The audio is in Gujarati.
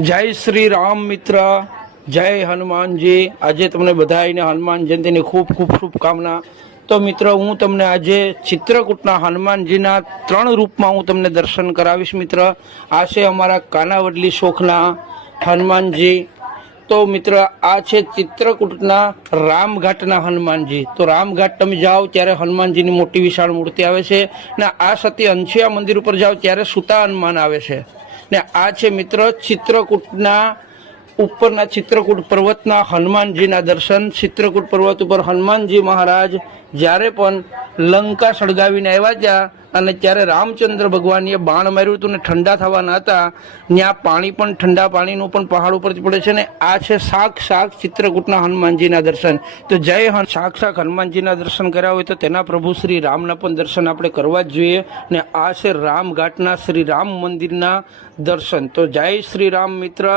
જય શ્રી રામ મિત્ર, જય હનુમાનજી. આજે તમને બધાને હનુમાન જયંતિની ખૂબ ખૂબ શુભકામના. તો મિત્ર, હું તમને આજે ચિત્રકૂટના હનુમાનજીના ત્રણ રૂપમાં હું તમને દર્શન કરાવીશ મિત્ર. આ છે અમારા કાનાવડલી શોખના હનુમાનજી. તો મિત્ર, આ છે ચિત્રકૂટના રામઘાટના હનુમાનજી. તો રામઘાટ તમે જાઓ ત્યારે હનુમાનજીની મોટી વિશાળ મૂર્તિ આવે છે ને આ સતી અંશિયા મંદિર ઉપર જાઓ ત્યારે સુતા હનુમાન આવે છે. ને આ છે મિત્ર ચિત્રકૂટના ઉપરના ચિત્રકૂટ પર્વતના હનુમાનજીના દર્શન, ચિત્રકૂટ પર્વત ઉપર હનુમાનજી મહારાજ જ્યારે પણ લંકા સળગાવીને આવ્યા ત્યાં અને ત્યારે રામચંદ્ર ભગવાનએ બાણ માર્યું હતું ને ઠંડા થવાના હતા, ત્યાં પાણી પણ ઠંડા પાણીનું પણ પહાડ ઉપરથી પડે છે ને આ છે સાક્ષાત ચિત્રકૂટના હનુમાનજીના દર્શન. તો જય હન શાક હનુમાનજીના દર્શન કર્યા હોય તો તેના પ્રભુ શ્રી રામના પણ દર્શન આપણે કરવા જ જોઈએ ને આ છે રામઘાટના શ્રી રામ મંદિરના દર્શન. તો જય શ્રી રામ મિત્ર.